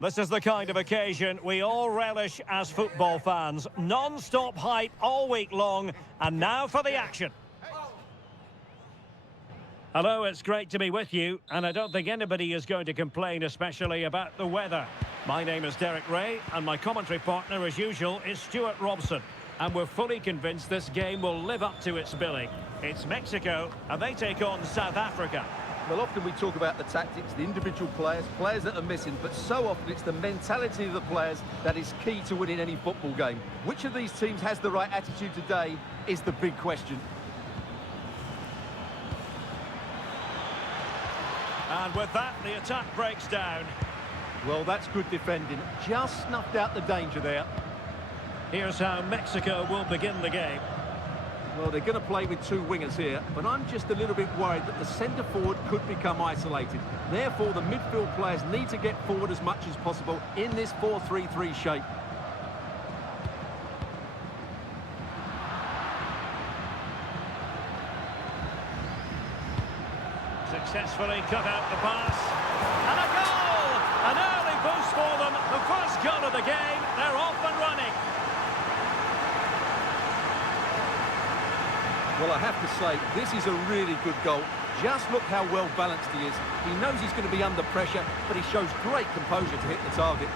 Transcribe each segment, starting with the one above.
This is the kind of occasion we all relish as football fans. Non-stop hype all week long, and now for the action. Hello, it's great to be with you, and I don't think anybody is going to complain, especially about the weather. My name is Derek Ray, and my commentary partner, as usual, is Stuart Robson. And we're fully convinced this game will live up to its billing. It's Mexico, and they take on South Africa. Well, often we talk about the tactics, the individual players that are missing, but so often it's the mentality of the players that is key to winning any football game. Which of these teams has the right attitude today is the big question. And with that, the attack breaks down. Well, that's good defending. Just snuffed out the danger there. Here's how Mexico will begin the game. Well, they're going to play with two wingers here, but I'm just a little bit worried that the centre-forward could become isolated. Therefore, the midfield players need to get forward as much as possible in this 4-3-3 shape. Successfully cut out the pass. And a goal! An early boost for them. The first goal of the game. They're off and running. Well, I have to say, this is a really good goal. Just look how well balanced he is. He knows he's going to be under pressure, but he shows great composure to hit the target.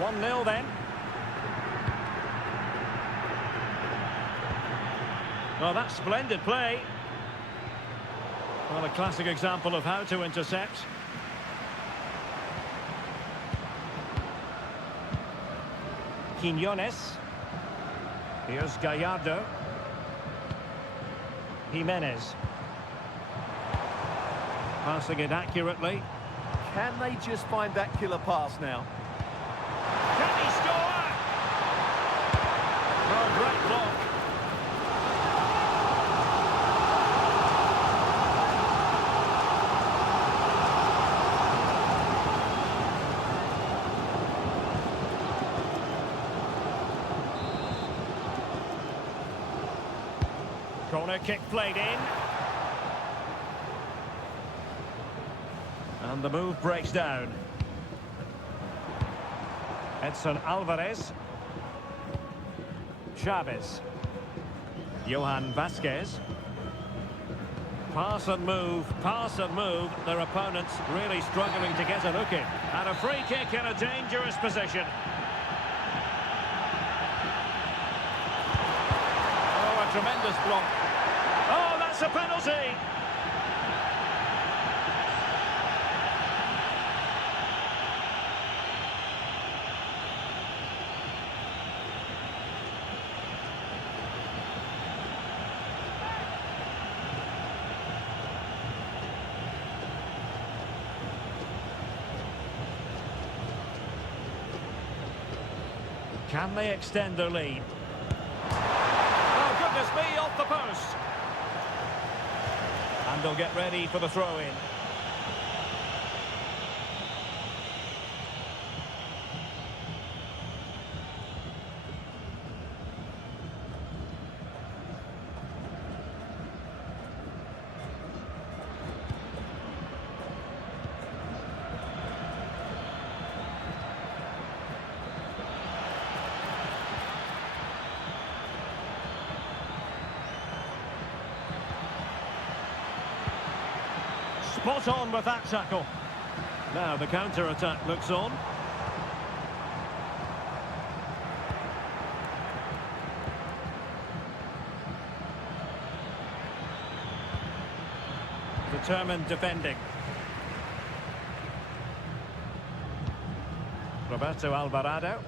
One 0 then. Well, that's splendid play. Well, a classic example of how to intercept. Quiñones. Here's Gallardo. Jimenez. Passing it accurately. Can they just find that killer pass now? Can he score? Oh, great block. Corner kick played in. And the move breaks down. Edson Alvarez. Chavez. Johan Vasquez. Pass and move, pass and move. Their opponents really struggling to get a look in. And a free kick in a dangerous position. Oh, a tremendous block. Oh, that's a penalty! Can they extend their lead? Oh, goodness me, off the post! And they'll get ready for the throw-in. Spot on with that tackle. Now the counter-attack looks on. Determined defending. Roberto Alvarado.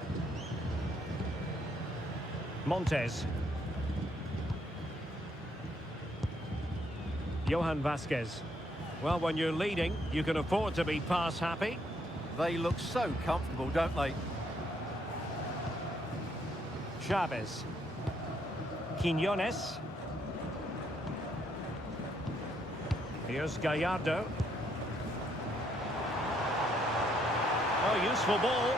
Montes. Johan Vasquez. Well, when you're leading, you can afford to be pass happy. They look so comfortable, don't they? Chavez. Quiñones. Here's Gallardo. Oh, useful ball.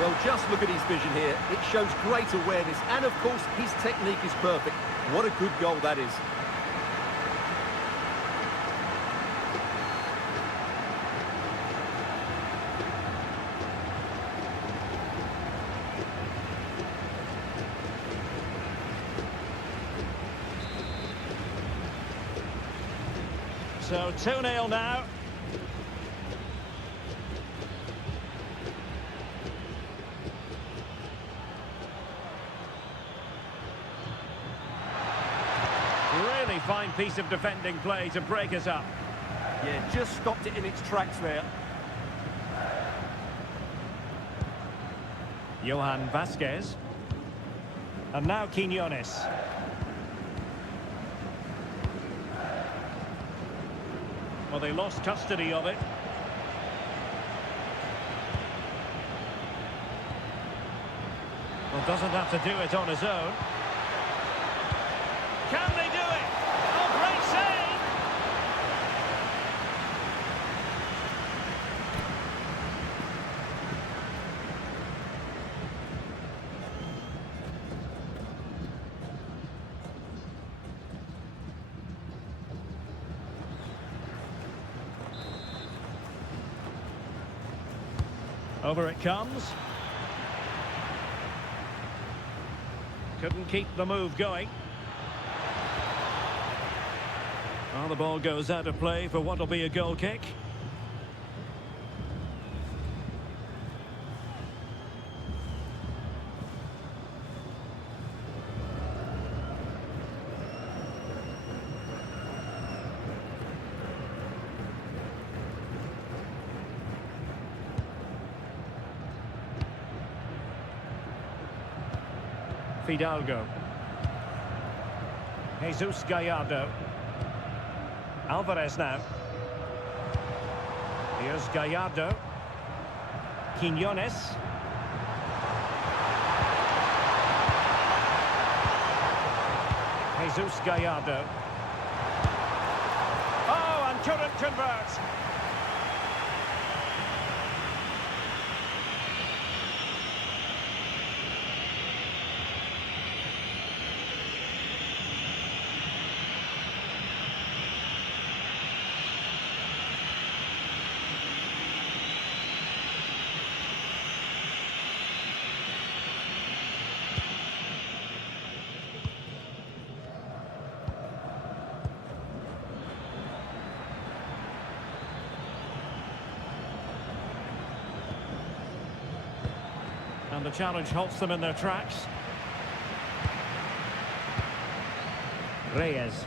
Well, just look at his vision here. It shows great awareness, and of course, his technique is perfect. What a good goal that is. So 2-0 now. Really fine piece of defending play to break us up. Yeah, just stopped it in its tracks there. Johan Vasquez. And now Quiñones. Well, they lost custody of it. Well, doesn't have to do it on his own. Can they do it? Oh, great save! Over it comes. Couldn't keep the move going. Well, the ball goes out of play for what will be a goal kick. Fidalgo. Jesus Gallardo. Alvarez now. Here's Gallardo. Quiñones. Jesus Gallardo. Oh, and couldn't convert. And the challenge halts them in their tracks. Reyes.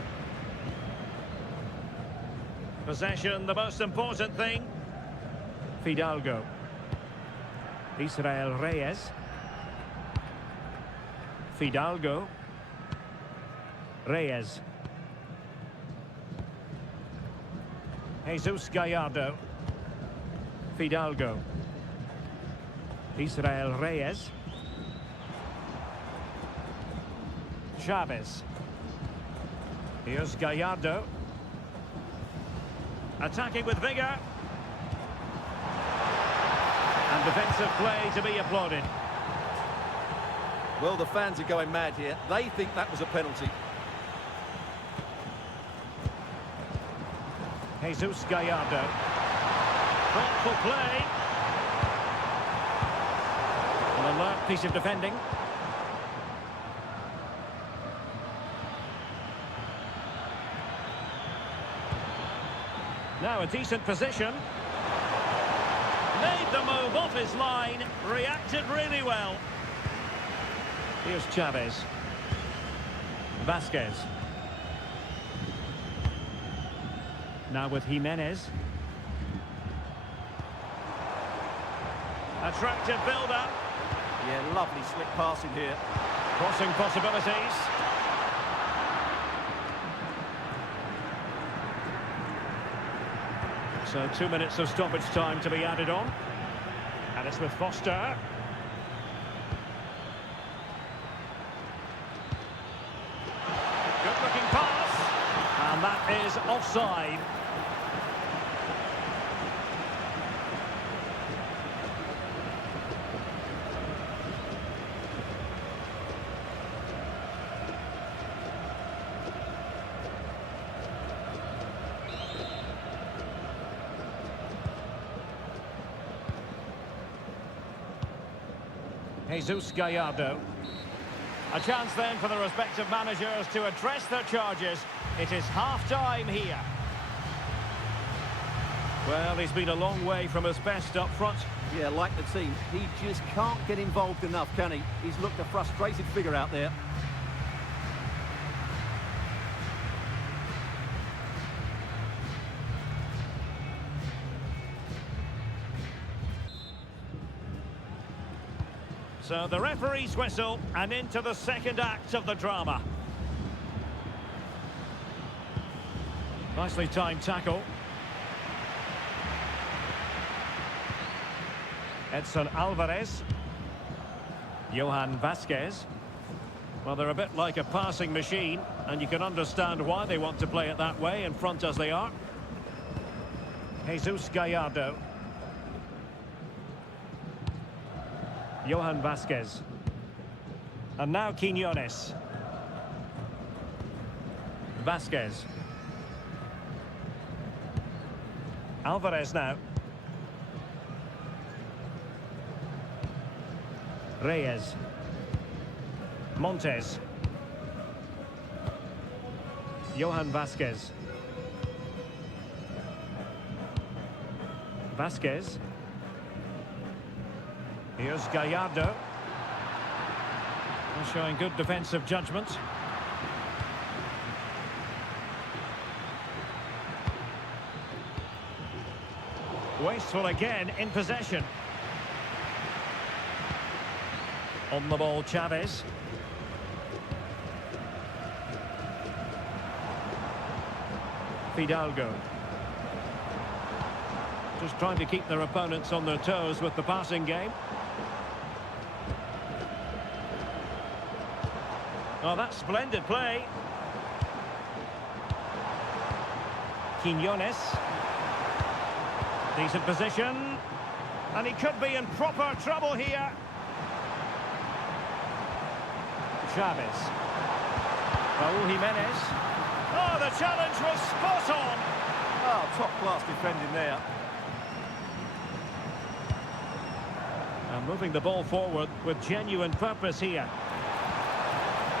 Possession, the most important thing. Fidalgo. Israel Reyes. Fidalgo. Reyes. Jesus Gallardo. Fidalgo. Israel Reyes. Chavez. Here's Gallardo. Attacking with vigour. And defensive play to be applauded. Well, the fans are going mad here. They think that was a penalty. Jesus Gallardo. Thoughtful play. An alert piece of defending. Now a decent position. Made the move off his line. Reacted really well. Here's Chavez. Vasquez. Now with Jimenez. Attractive build-up. Yeah, lovely slick passing here. Crossing possibilities. So 2 minutes of stoppage time to be added on. And it's with Foster. Good looking pass. And that is offside. Jesus Gallardo. A chance then for the respective managers to address their charges. It is half-time here. Well, he's been a long way from his best up front. Yeah, like the team, he just can't get involved enough, can he? He's looked a frustrated figure out there. So the referee's whistle and into the second act of the drama. Nicely timed tackle. Edson Alvarez. Johan Vasquez. Well, they're a bit like a passing machine, and you can understand why they want to play it that way, in front as they are. Jesus Gallardo. Johan Vasquez. And now Quiñones. Vasquez. Alvarez now. Reyes. Montes. Johan Vasquez. Vasquez. Here's Gallardo. Showing good defensive judgment. Wasteful again in possession. On the ball, Chavez. Fidalgo. Just trying to keep their opponents on their toes with the passing game. Oh, that's splendid play. Quiñones. Decent position. And he could be in proper trouble here. Chavez. Raúl Jiménez. Oh, the challenge was spot on. Oh, top-class defending there. And moving the ball forward with genuine purpose here.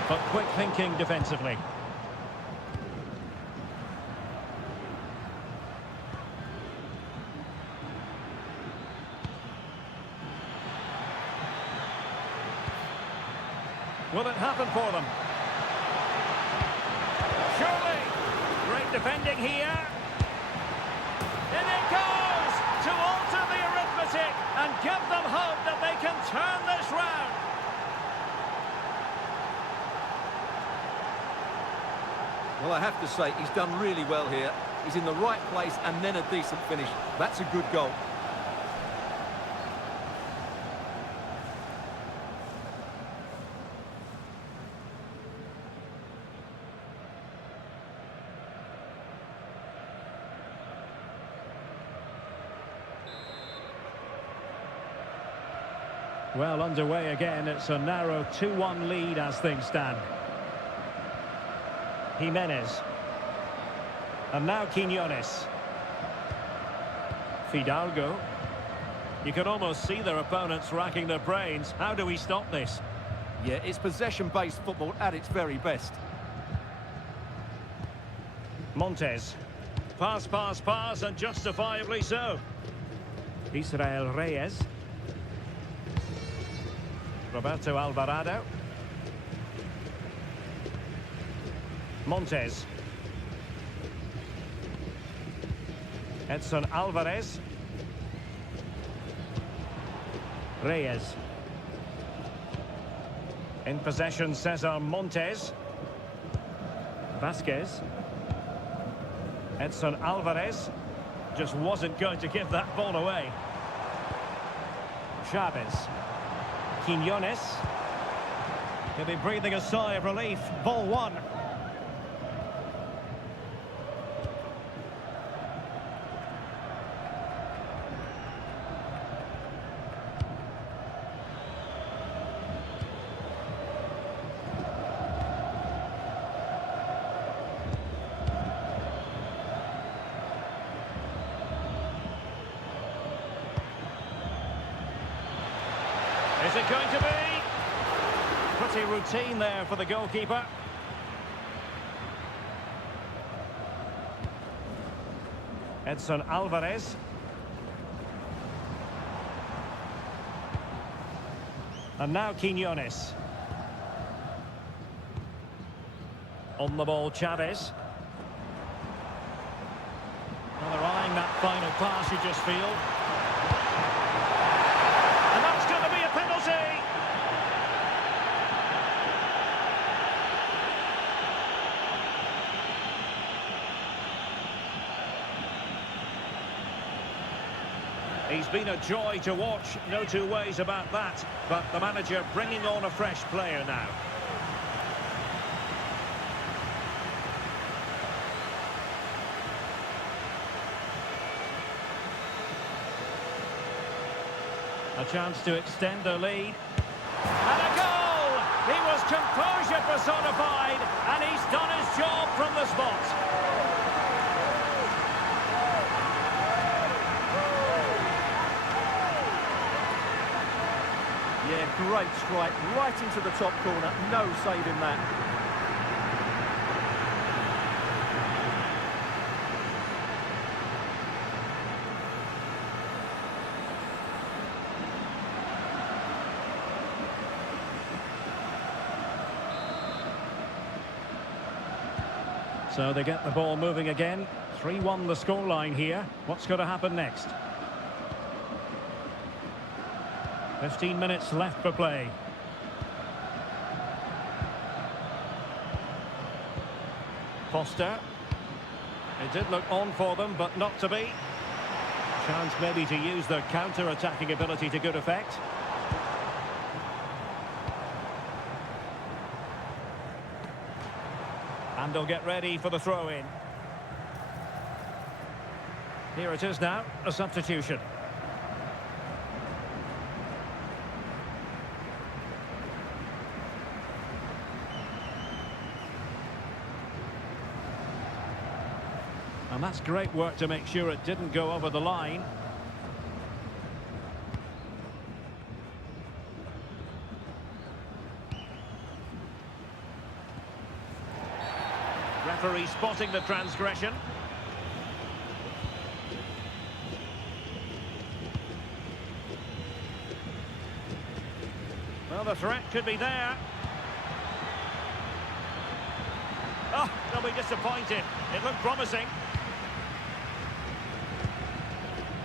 But quick thinking defensively. Will it happen for them? Surely! Great defending here. In it goes! To alter the arithmetic and give them hope that they can turn this round. Well, I have to say, he's done really well here. He's in the right place and then a decent finish. That's a good goal. Well, underway again. It's a narrow 2-1 lead as things stand. Jimenez. And now Quiñones. Fidalgo. You can almost see their opponents racking their brains. How do we stop this? Yeah, it's possession-based football at its very best. Montes. Pass, pass, pass, and justifiably so. Israel Reyes. Roberto Alvarado. Montes. Edson Alvarez. Reyes. In possession, Cesar Montes. Vasquez. Edson Alvarez. Just wasn't going to give that ball away. Chavez. Quiñones. He'll be breathing a sigh of relief. Ball one. Is it going to be? Pretty routine there for the goalkeeper. Edson Alvarez. And now Quiñones. On the ball, Chavez. Well, they're eyeing that final pass, you just feel. And that's going to be a penalty! He's been a joy to watch, no two ways about that. But the manager bringing on a fresh player now. A chance to extend the lead. And a goal! He was composure personified, and he's done his job from the spot. Yeah, great strike, right into the top corner, no saving that. So they get the ball moving again. 3-1 the scoreline here. What's going to happen next? 15 minutes left for play. Foster. It did look on for them, but not to be. Chance maybe to use their counter-attacking ability to good effect. And they'll get ready for the throw-in. Here it is now, a substitution. And that's great work to make sure it didn't go over the line. Referee spotting the transgression. Well, the threat could be there. Oh, they'll be disappointed. It looked promising.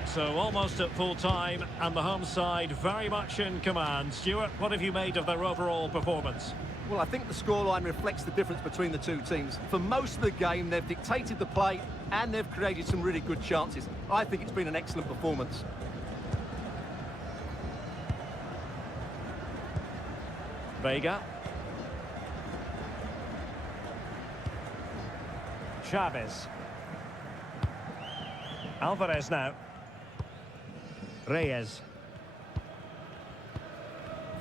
So almost at full time, and the home side very much in command. Stuart, what have you made of their overall performance? Well, I think the scoreline reflects the difference between the two teams. For most of the game, they've dictated the play and they've created some really good chances. I think it's been an excellent performance. Vega. Chavez. Alvarez now. Reyes.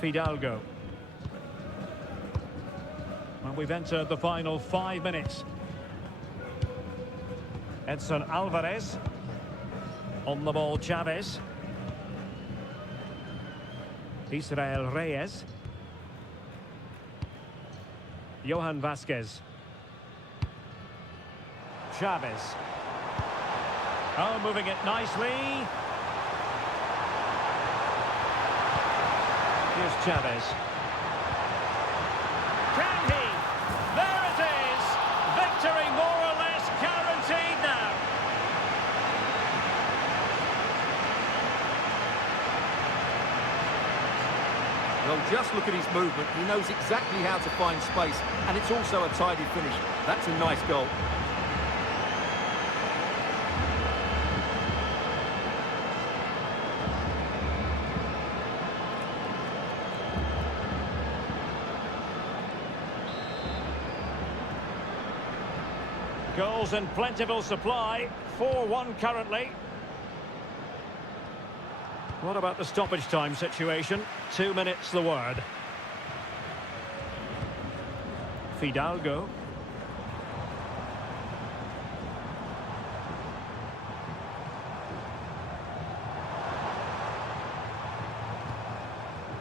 Fidalgo. And we've entered the final 5 minutes. Edson Alvarez. On the ball, Chavez. Israel Reyes. Johan Vasquez. Chavez. Oh, moving it nicely. Here's Chavez. Can he? There it is! Victory more or less guaranteed now. Well, just look at his movement. He knows exactly how to find space, and it's also a tidy finish. That's a nice goal. Goals in plentiful supply. 4-1 currently. What about the stoppage time situation? 2 minutes the word. Fidalgo.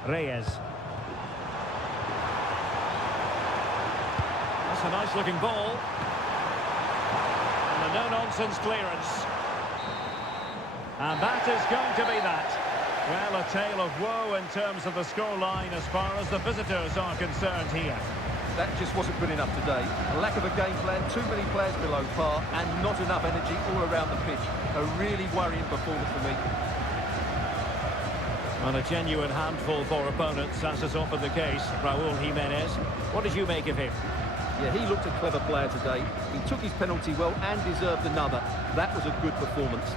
Reyes. That's a nice looking ball. And a no-nonsense clearance. And that is going to be that. Well, a tale of woe in terms of the scoreline as far as the visitors are concerned here. That just wasn't good enough today. A lack of a game plan, too many players below par, and not enough energy all around the pitch. A really worrying performance for me. And a genuine handful for opponents, as is often the case. Raúl Jiménez, what did you make of him? Yeah, he looked a clever player today. He took his penalty well and deserved another. That was a good performance.